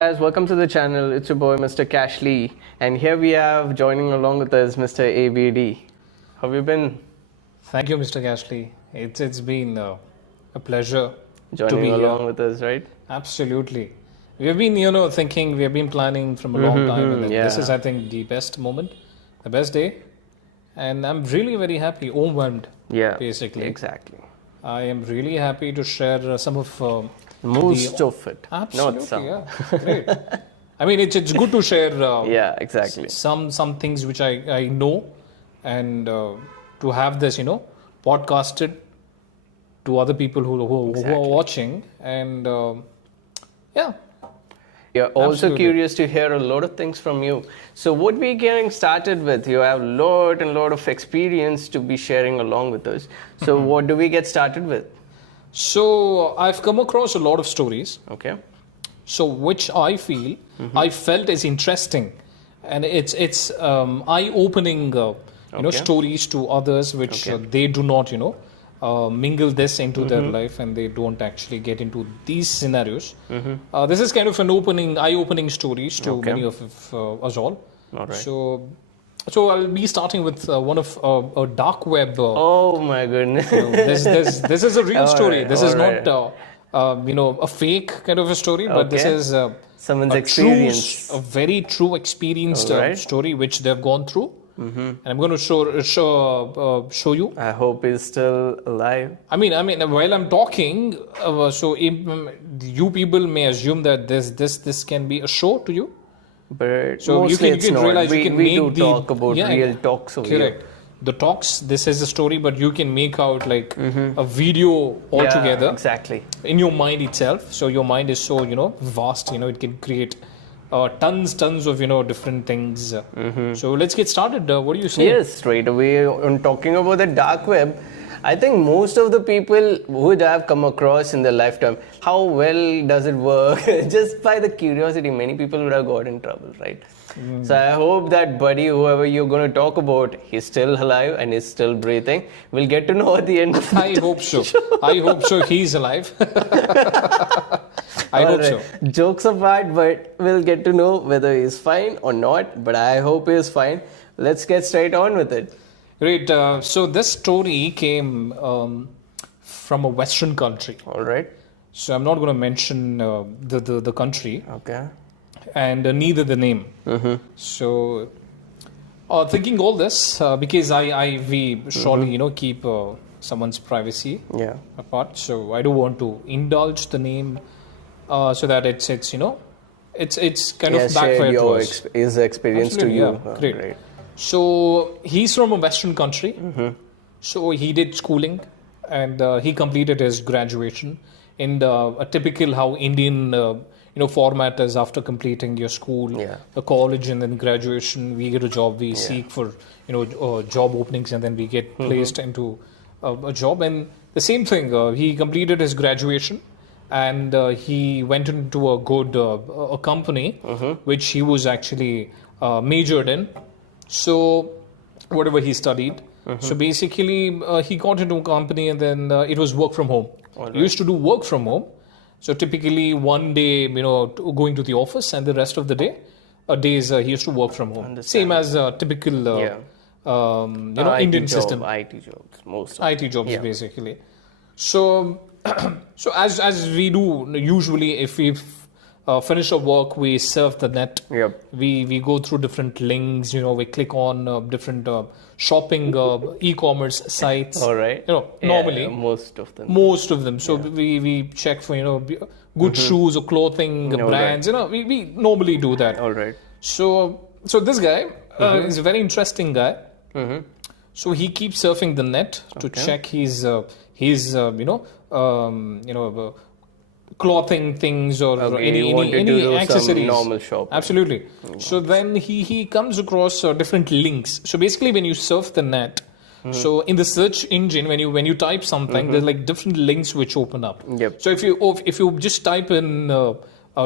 Guys, welcome to the channel. It's your boy MrKashlee, and here we have joining along with us Mr. ABD. How have you been? Thank you, MrKashlee. It's been a pleasure to Joining be along here. with us, right? Absolutely. We have been, thinking, we have been planning from a long time, and yeah. this is, I think, the best moment, the best day, and I'm really very happy, overwhelmed. Yeah, basically. exactly. I am really happy to share some of Most of it, absolutely, not some. yeah, great. I mean, it's good to share. Yeah, exactly. Some things which I know, and to have this, podcasted to other people who are watching, and yeah. We are also Absolutely. curious to hear a lot of things from you. So what we're getting started with, you have a lot of experience to be sharing along with us. So what do we get started with? So I've come across a lot of stories. Okay. So which I feel I felt is interesting, and it's eye-opening, stories to others which they do not mingle this into their life, and they don't actually get into these scenarios. This is kind of an eye-opening stories to many of us all. All right. So I'll be starting with one of a dark web. Oh my goodness. This is a real story. right, This is all not a fake kind of a story, but this Okay. is Someone's a experience. a very true experienced All right. story which they've gone through. And I'm going to show you. I hope he's still alive. I mean, while I'm talking, you people may assume that this can be a show to you. But So mostly you it's can not. realize we you can we make do the talk about yeah, real talks over correct. The talks. This is a story, but you can make out like a video here. altogether Yeah, exactly. in your mind itself. So your mind is so vast. It can create tons of different things. So let's get started. What do you say? Yes, straight away on talking about the dark web, I think most of the people would have come across in their lifetime. How well does it work? Just by the curiosity, many people would have got in trouble, right? So I hope that buddy, whoever you're going to talk about, he's still alive and is still breathing. We'll get to know at the end of I hope so. I hope so. He's alive. I hope so. Jokes apart, but we'll get to know whether he's fine or not. But I hope he's fine. Let's get straight on with it. Great. So this story came from a Western country. All right. So I'm not going to mention the country Okay. and neither the name. So thinking all this because we surely keep someone's privacy Yeah. apart. So I don't want to indulge the name so that it's kind of Share backfire to your us. his experience Absolutely, to you. yeah. Great. So he's from a Western country. So he did schooling, and he completed his graduation in a typical how Indian format is. After completing your school, the college, and then graduation, we get a job. We seek for job openings, and then we get placed into a job. And the same thing. He completed his graduation, and he went into a good a company, which he was actually majored in. So whatever he studied. So basically he got into a company, and then it was work from home. He used to do work from home. So typically one day, going to the office, and the rest of the days he used to work from home. Same as typical Indian IT system. IT jobs, most of IT jobs basically. So so as we do usually, if we finish our work, we surf the net. Yep. We go through different links. We click on different shopping e-commerce sites. All right. Normally most of them. most of them. So we check for good shoes or clothing brands. We normally do that. All right. So this guy is a very interesting guy. So he keeps surfing the net to check his clothing things or any accessories. Normal shop. Absolutely. So then he comes across different links. So basically, when you surf the net, so in the search engine, when you type something, there's like different links which open up. Yep. So if you just type in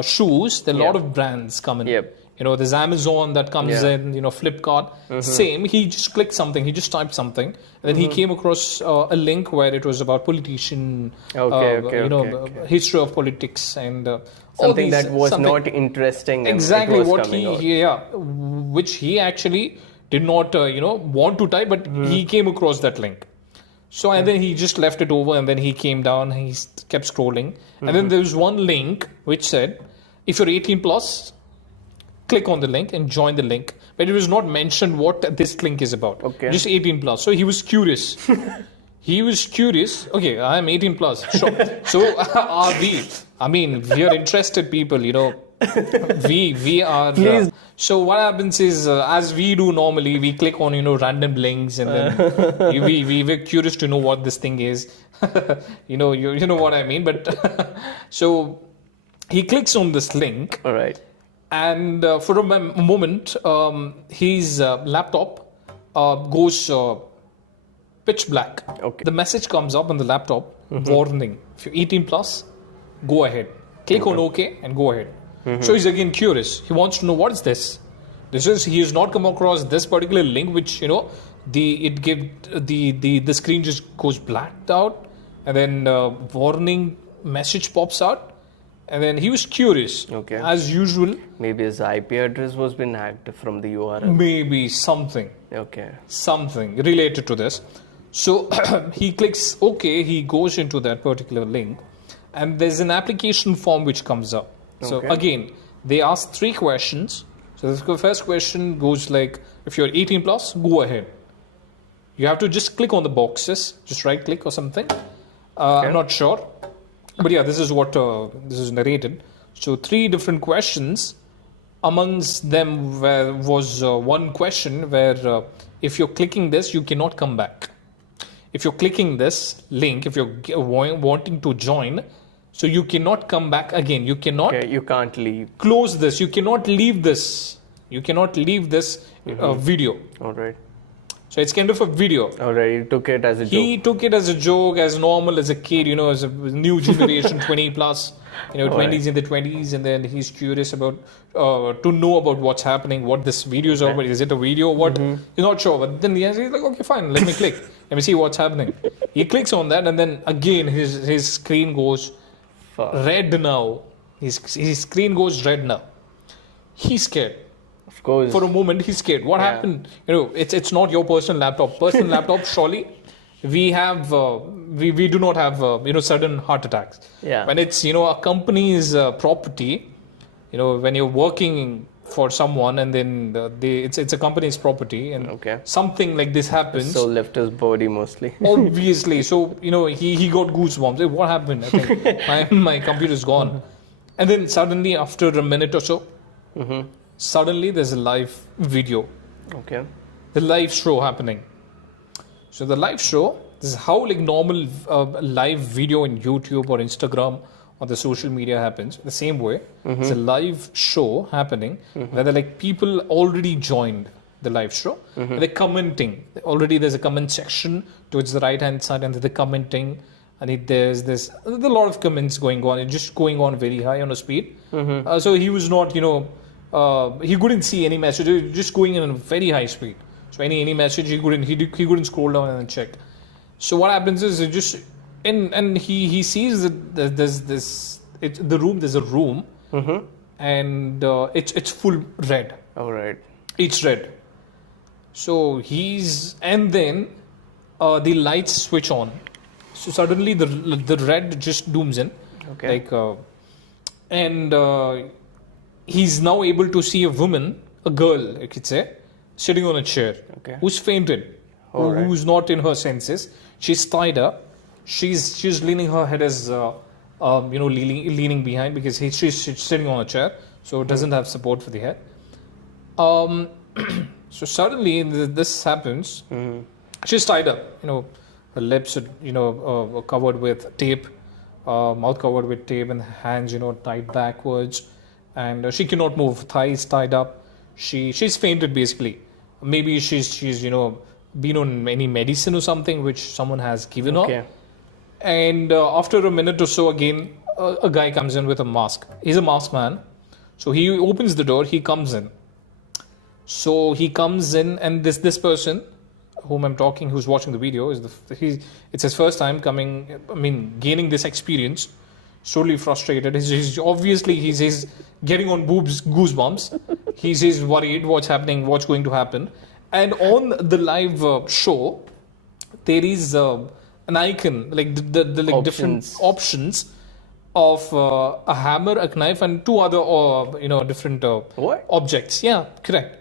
shoes, there are a lot of brands come in. Yep. there's Amazon that comes in, Flipkart. Same, he just clicked something, he just typed something, and then he came across a link where it was about politician, history of politics, and something that was not interesting. Exactly was what which he actually did not, want to type, but he came across that link. So, and then he just left it over, and then he came down, and he kept scrolling. And then there was one link which said, if you're 18 plus, click on the link and join the link. But it was not mentioned what this link is about. Okay. Just 18 plus. So he was curious. Okay, I'm 18 plus. Sure. So are we? I mean, we are interested people, we are. So what happens is, as we do normally, we click on, random links, and then we were curious to know what this thing is. you know what I mean. But so he clicks on this link. All right. And for a moment, his laptop goes pitch black. Okay. The message comes up on the laptop, warning, if you're 18 plus, go ahead. Click on OK and go ahead. So he's again curious. He wants to know what is this. He has not come across this particular link, which the screen just goes blacked out, and then warning message pops out. And then he was curious, as usual. Maybe his IP address was been hacked from the URL. Maybe something. Okay. Something related to this. So he clicks OK, he goes into that particular link, and there's an application form which comes up. So again, they ask 3 questions. So the first question goes like, if you're 18 plus, go ahead. You have to just click on the boxes, just right click or something. I'm not sure. But yeah, this is what this is narrated. So 3 different questions. Amongst them was one question where if you're clicking this, you cannot come back. If you're clicking this link, if you're wanting to join, so you cannot come back again. You cannot. Okay, you can't leave. Close this. You cannot leave this. You cannot leave this video. All right. So it's kind of a video. All right. He took it as a joke. He took it as a joke, as normal, as a kid, as a new generation, 20 plus, 20s in the 20s, and then he's curious about to know about what's happening, what this video is about. Is it a video? What? He's not sure. But then he's like, okay, fine, let me click. Let me see what's happening. He clicks on that, and then again his screen goes red now. His screen goes red now. He's scared. Of course. For a moment, he's scared. What happened? It's not your personal laptop. Personal laptop, surely we have we do not have sudden heart attacks. Yeah. When it's a company's property, when you're working for someone and then it's a company's property and something like this happens. So left his body mostly. Obviously. So he got goosebumps. Hey, what happened? I think my computer's gone. And then suddenly after a minute or so. Suddenly there's a live video. Okay. The live show happening. So the live show, this is how like normal live video in YouTube or Instagram or the social media happens. The same way, it's a live show happening where like people already joined the live show. They're commenting. Already there's a comment section towards the right hand side and they're commenting. And there's a lot of comments going on. It's just going on very high on a speed. So he was not, he couldn't see any message. It was just going in a very high speed. So any message he couldn't scroll down and check. So what happens is it just and he sees that there's a room and it's full red. All right. It's red. So and then the lights switch on. So suddenly the red just dooms in. Okay. He's now able to see a woman, a girl, I could say, sitting on a chair, who's fainted, who's not in her senses. She's tied up. She's leaning her head as leaning behind because she's sitting on a chair, so it doesn't have support for the head. So suddenly this happens. She's tied up. Her lips are covered with tape, mouth covered with tape, and hands tied backwards. And she cannot move, thighs tied up. She's fainted basically. Maybe she's been on any medicine or something which someone has given her. And after a minute or so again, a guy comes in with a mask. He's a masked man. So he opens the door, he comes in. So he comes in, and this person, whom I'm talking, who's watching the video, it's his first time gaining this experience. Totally frustrated. He's obviously getting on goosebumps. He's worried what's happening, what's going to happen. And on the live show, there is an icon, like the like different options of a hammer, a knife, and two other different objects. Yeah, correct.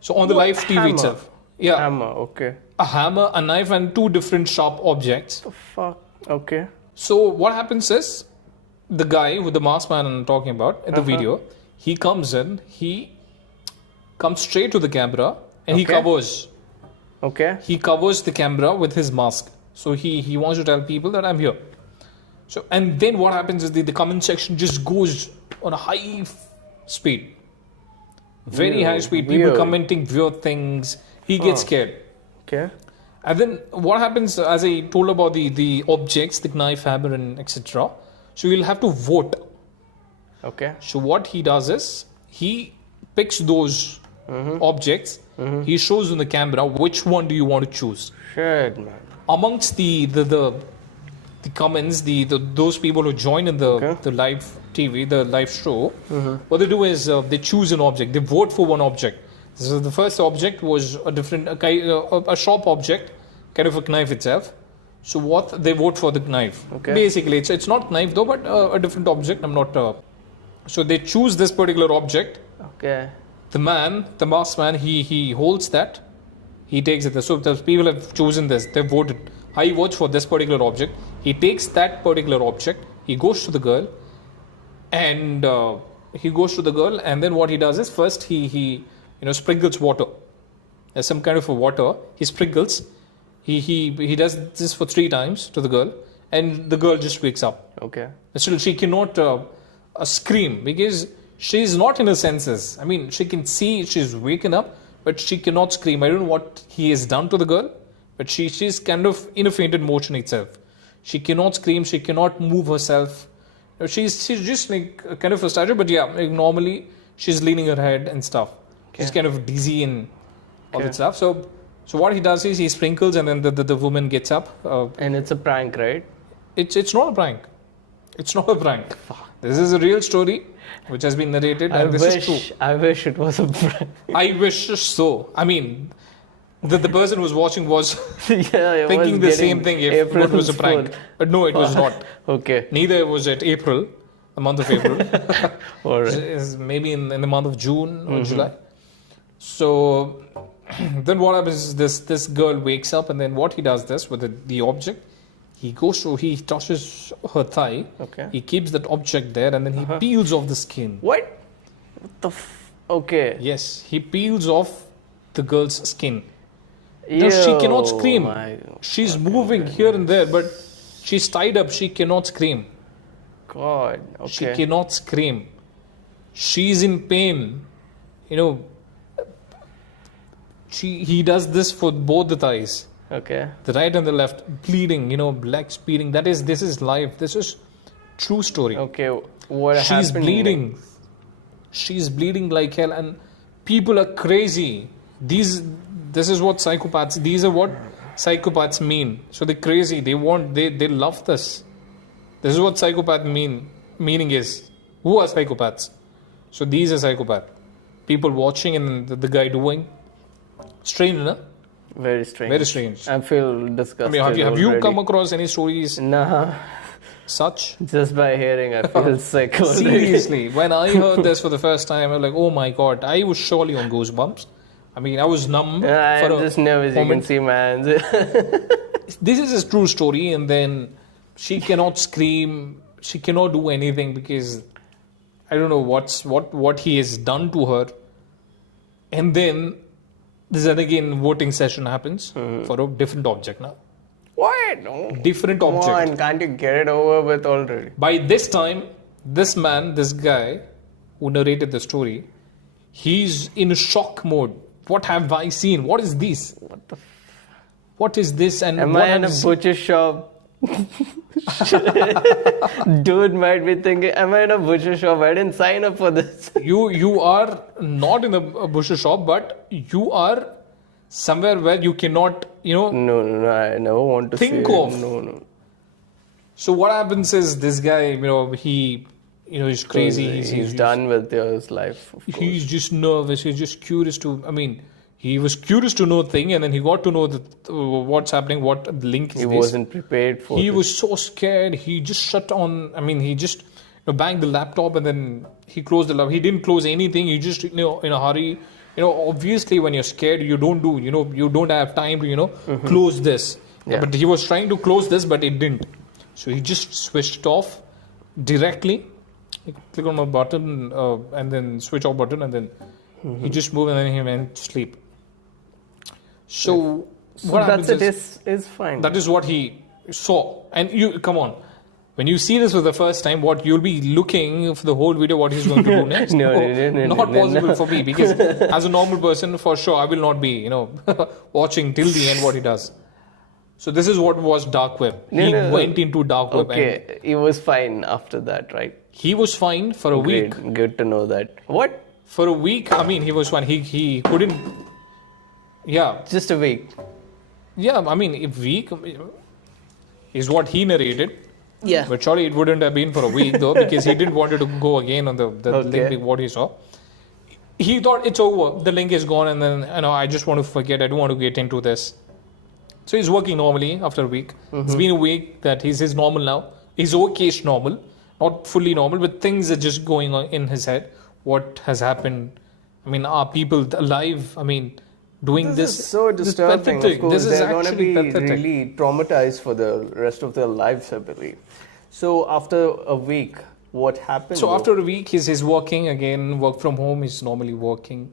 So on the live TV hammer? itself, yeah, Hammer. Okay. a hammer, a knife, and two different sharp objects. The fuck. Okay. So what happens is, the guy with the masked man I'm talking about in the video, he comes in, he comes straight to the camera, and he covers. Okay. He covers the camera with his mask. So he wants to tell people that I'm here. So, and then what happens is the comment section just goes on a high speed. Very high speed. People commenting weird things. He gets scared. Okay. And then what happens, as I told about the objects, the knife, hammer, and etc. So you'll have to vote. Okay. So what he does is, he picks those objects. He shows on the camera which one do you want to choose. Shit, man. Amongst the comments, those people who join in the live TV, the live show, what they do is they choose an object. They vote for one object. So the first object was a sharp object, kind of a knife itself. So what they vote for the knife. Okay. Basically, it's not knife though, but a different object. I'm not. So they choose this particular object. Okay. The masked man, he holds that. He takes it. So the people have chosen this. They voted. He votes for this particular object. He takes that particular object. He goes to the girl, and then what he does is, first he sprinkles water. There's some kind of a water. He sprinkles. He does this for 3 times to the girl, and the girl just wakes up. Okay. Still, she cannot scream because she's not in her senses. I mean, she can see she's waken up, but she cannot scream. I don't know what he has done to the girl, but she's kind of in a fainted motion itself. She cannot scream. She cannot move herself. She's just like kind of frustrated, but yeah, like normally she's leaning her head and stuff. Okay. She's kind of dizzy and all that stuff. So what he does is he sprinkles, and then the woman gets up. And it's a prank, right? It's not a prank. It's not a prank. This is a real story which has been narrated, and this is true. I wish it was a prank. I wish so. I mean, the person who was watching was thinking the same thing if it was a prank. But no, it was not. Okay. Neither was it April, the month of April. All right. Maybe in the month of June or July. So then what happens is this girl wakes up, and then what he does this with the object, he touches her thigh. Okay. He keeps that object there, and then he peels off the skin. What the okay. Yes, he peels off the girl's skin. Now she cannot scream. She's moving here and there, but she's tied up. She cannot scream. God. Okay. She cannot scream. She's in pain. He does this for both the thighs. Okay. The right and the left, bleeding, black speeding. This is life. This is true story. Okay. What happened? She's bleeding. She's bleeding like hell, and people are crazy. This is what psychopaths. These are what psychopaths mean. So they're crazy. They love this. This is what psychopath meaning is. Who are psychopaths? So these are psychopaths. People watching and the guy doing. Strange, no? Very strange. Very strange. I feel disgusted. I mean, have you come across any stories? Nah. Such? Just by hearing, I feel sick. Seriously, when I heard this for the first time, I was like, oh my god, I was surely on goosebumps. I mean, I was numb. Yeah, for I'm just nervous. You can see my hands. This is a true story, and then she cannot scream. She cannot do anything because I don't know what he has done to her. And then again voting session happens for a different object now. What? No. Different object. Come on, can't you get it over with already? By this time, this guy who narrated the story, he's in shock mode. What have I seen? What is this? What is this? And am what I in a butcher shop Dude might be thinking, am I in a butcher shop? I didn't sign up for this. You are not in a butcher shop, but you are somewhere where you cannot, No, I never want to think say of. No. So what happens is this guy, he's crazy. He's done with his life. Of course. He's just nervous. He's just curious he was curious to know thing, and then he got to know that what's happening, what the link is. He wasn't prepared for He this. was so scared. He just shut on. He just banged the laptop, and then he closed the laptop. He didn't close anything. He just in a hurry. Obviously when you're scared, you don't have time to close this. Yeah. But he was trying to close this, but it didn't. So he just switched it off directly. He click on a button and then switch off button, and then he just moved, and then he went to sleep. So what happens is fine. that is what he saw. And you come on, when you see this for the first time, what you'll be looking for the whole video, what he's going to do next. No, not possible for me, because as a normal person, for sure, I will not be watching till the end what he does. So this is what was dark web. He went into dark web. Okay, he was fine after that, right? He was fine for a week. Good to know that. What? For a week, he was fine. He couldn't. Yeah. Just a week. Yeah, a week is what he narrated. Yeah. But surely it wouldn't have been for a week though, because he didn't want to go again on the Okay. link, what he saw. He thought it's over. The link is gone, and then I just want to forget. I don't want to get into this. So he's working normally after a week. It's been a week that he's normal now. He's okay-ish normal, not fully normal, but things are just going on in his head. What has happened? Are people alive? Doing this is so disturbing. pathetic. Of course, This is they're going to actually be pathetic. really traumatized for the rest of their lives, I believe. So after a week, what happened? So after a week, he's working again, work from home. He's normally working.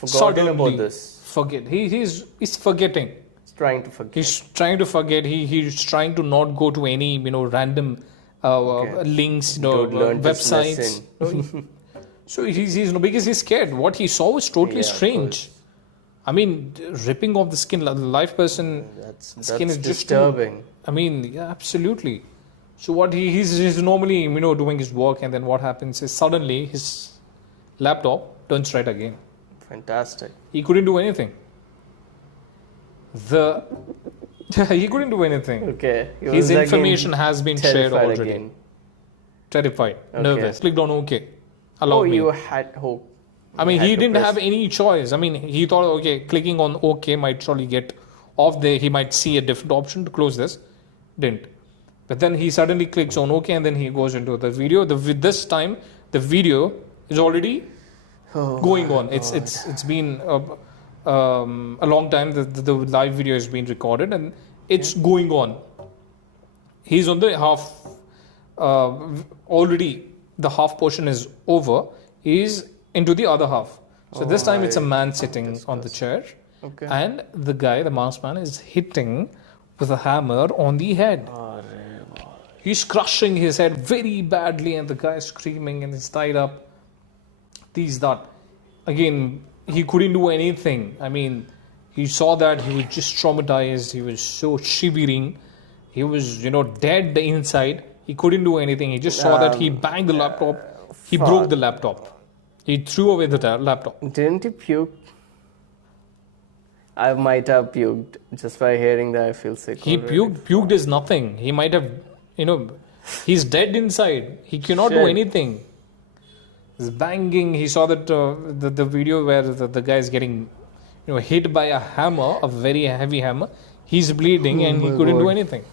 He's forgotten about this. He's forgetting. He's trying to forget. He's trying to forget. He's trying to not go to any random links, Dude learned his websites. lesson. So he's because he's scared. What he saw was totally Yeah, of strange. Ripping off the skin, the live person skin is just disturbing. yeah, absolutely. So what he's normally doing his work, and then what happens is suddenly his laptop turns red again. Fantastic. He couldn't do anything. He couldn't do anything. Okay. He His was information again has been shared terrified already. again. Terrified, Okay. nervous. Clicked on OK. Allow Oh, me. you had hope. He had to didn't press- have any choice. He thought, okay, clicking on OK might surely get off there. He might see a different option to close this. Didn't. But then he suddenly clicks on OK, and then he goes into the video. This time, the video is already going on. It's been a long time. The live video has been recorded, and it's going on. He's on the half. Already, the half portion is over. He's into the other half. So this time it's a man sitting on the chair, Okay. and the guy, the masked man, is hitting with a hammer on the head. He's crushing his head very badly, and the guy is screaming, and he's tied up. That. Again, he couldn't do anything. He saw that, he was just traumatized. He was so shivering. He was, dead inside. He couldn't do anything. He just saw that he banged the laptop. He broke the laptop. He threw away the laptop. Didn't he puke? I might have puked. Just by hearing that, I feel sick. He already. puked is nothing. He might have, he's dead inside. He cannot do Shit. anything. He's banging. He saw that the video where the guy is getting, hit by a hammer, a very heavy hammer. He's bleeding, and he my couldn't do God. anything.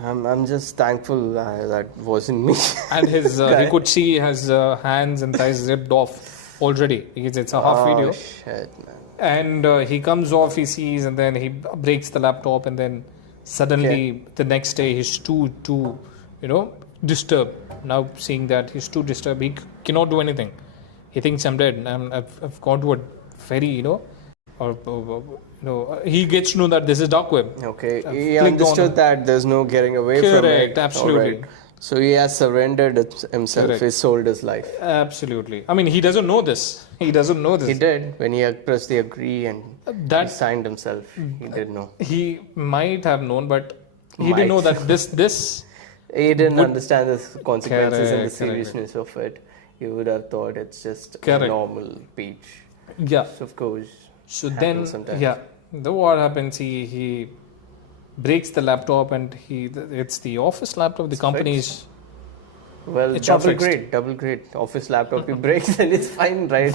I'm just thankful that wasn't me. And his he could see his hands and thighs ripped off already, because it's a half video. Shit, man. And he comes off, he sees, and then he breaks the laptop, and then suddenly the next day he's too disturbed. Now seeing that he's too disturbed, he cannot do anything. He thinks I'm dead. I've gone to a very he gets to know that this is dark web. Okay, I've he clicked understood on- that there's no getting away from it. Correct, absolutely. Alright. So he has surrendered himself. Correct. He sold his life. Absolutely. He doesn't know this. He doesn't know this. He did when he had pressed the agree and he That signed himself. He did know. he might have known, but He didn't know that this He didn't would- understand the consequences and the Correct, correct. seriousness of it. He would have thought it's just a Correct. normal peach. yeah. So of course. So happens then sometimes. yeah, then what happens? He breaks the laptop, and it's the office laptop. The It's company's Well, It's not double fixed. great, double great. Office laptop, he breaks and it's fine, right?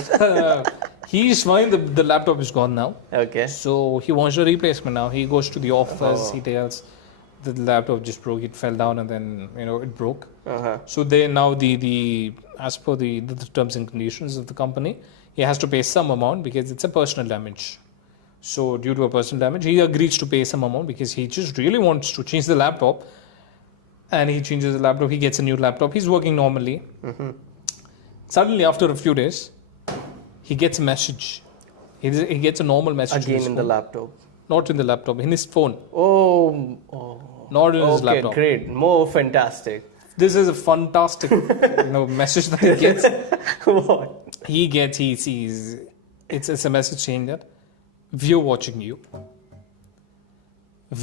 he's fine. The laptop is gone now. Okay. So he wants a replacement now. He goes to the office. Oh. He tells the laptop just broke. It fell down, and then it broke. Uh-huh. So they now the as per the terms and conditions of the company, he has to pay some amount because it's a personal damage. So due to a personal damage, he agrees to pay some amount because he just really wants to change the laptop. And he changes the laptop. He gets a new laptop. He's working normally. Mm-hmm. Suddenly, after a few days, he gets a message. He gets a normal message. Again his in the phone. laptop. Not in the laptop, in his phone. Oh. Not in his Okay, laptop. great. More fantastic. This is a fantastic message that he gets. What? He sees, it's a message saying that we're watching you.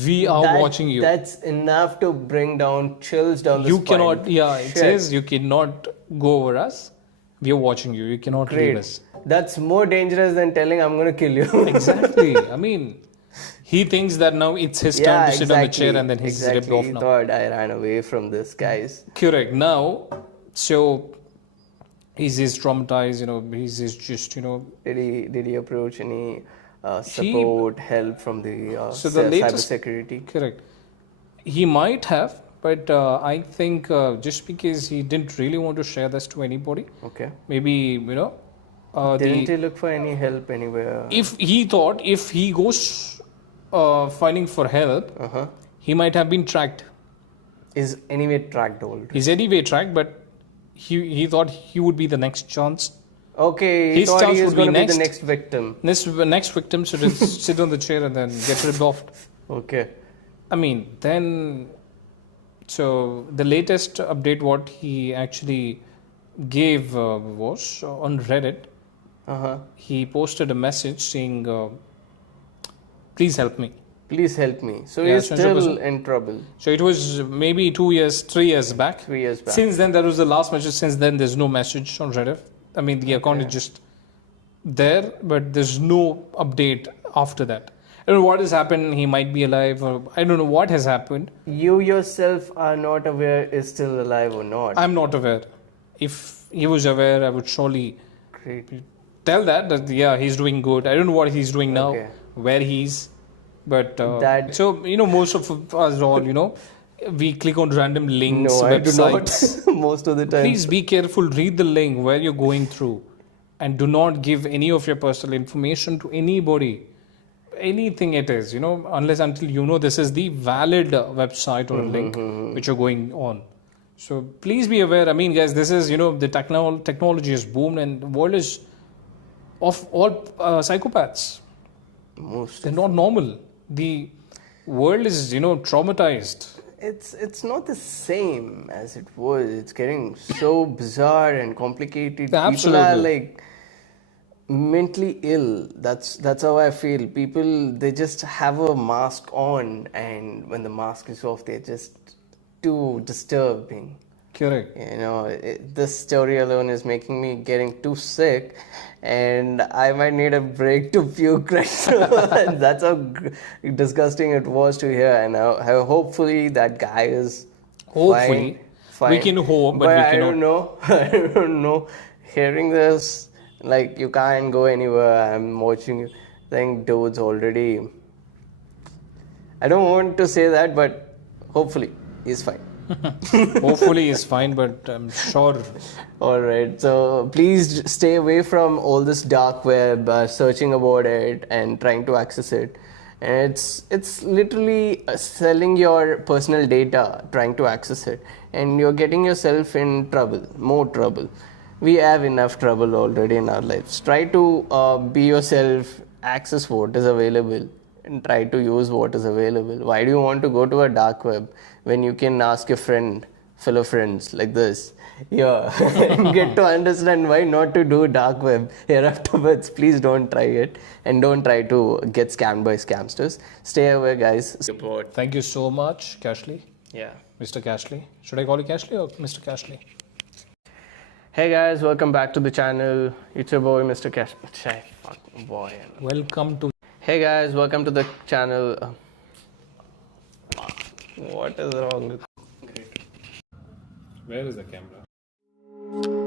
We are watching you. That's enough to bring down chills down the You spine. cannot, it Shit. says you cannot go over us. We're watching you. You cannot leave Great. us. That's more dangerous than telling I'm going to kill you. Exactly. I mean, he thinks that now it's his turn to sit on the chair and then he's ripped off He now. thought I ran away from this, guys. Correct. Now, so he's traumatized, he's just, Did he approach any support, help from the, So the latest- cybersecurity? correct. He might have, but I think just because he didn't really want to share this to anybody, Okay. maybe, Didn't he look for any help anywhere? if he thought if he goes finding for help, Uh-huh. he might have been tracked. Is anyway tracked already. He's anyway tracked, but he thought he would be the next chance. Okay, he His thought chance he was would be going to be the next. next victim. Next victim should sit on the chair and then get ripped off. Okay. I mean, then, so the latest update what he actually gave was on Reddit. Uh-huh. He posted a message saying, "Please help me." Please help me. So Yeah, he's so still 100%. in trouble. So it was maybe 3 years back. 3 years back. Since then, that was the last message. Since then, there's no message on Reddit. I mean, the account is just there, but there's no update after that. I don't know what has happened. He might be alive, or I don't know what has happened. You yourself are not aware is still alive or not. I'm not aware. If he was aware, I would surely Great. tell that yeah, he's doing good. I don't know what he's doing now, Okay. where he's, but That- so most of us all, we click on random links, No, I do websites. not. Most of the time. Please be careful. Read the link where you're going through, and do not give any of your personal information to anybody. Anything it is, unless until this is the valid website or link which you're going on. So please be aware. I mean, guys, this is the technology has boomed, and the world is of all psychopaths. Most. They're not normal. The world is traumatized. It's not the same as it was. It's getting so bizarre and complicated. People are Absolutely. like mentally ill. That's how I feel. People, they just have a mask on, and when the mask is off, they're just too disturbing. Correct. This story alone is making me getting too sick, and I might need a break to puke right now. That's how disgusting it was to hear. And hopefully that guy is Hopefully. fine. We can hope, but we I cannot. don't know. I don't know. Hearing this, like, you can't go anywhere. I'm watching you. I think dude's already. I don't want to say that, but hopefully he's fine. Hopefully he's fine, but I'm sure. Alright, so please stay away from all this dark web, searching about it and trying to access it. And it's literally selling your personal data, trying to access it. And you're getting yourself in trouble, more trouble. We have enough trouble already in our lives. Try to be yourself, access what is available, and try to use what is available. Why do you want to go to a dark web when you can ask your friend fellow friends like this. Yeah, get to understand why not to do dark web here afterwards. Please don't try it, and don't try to get scammed by scamsters. Stay away, guys. Support. Thank you so much, Kashlee. Yeah. Mr. Kashlee. Should I call you Kashlee or Mr. Kashlee? Hey guys, welcome back to the channel. It's your boy, Mr. Kashlee. Fuck, boy. Welcome to. Hey guys, welcome to the channel. What is wrong? Where is the camera?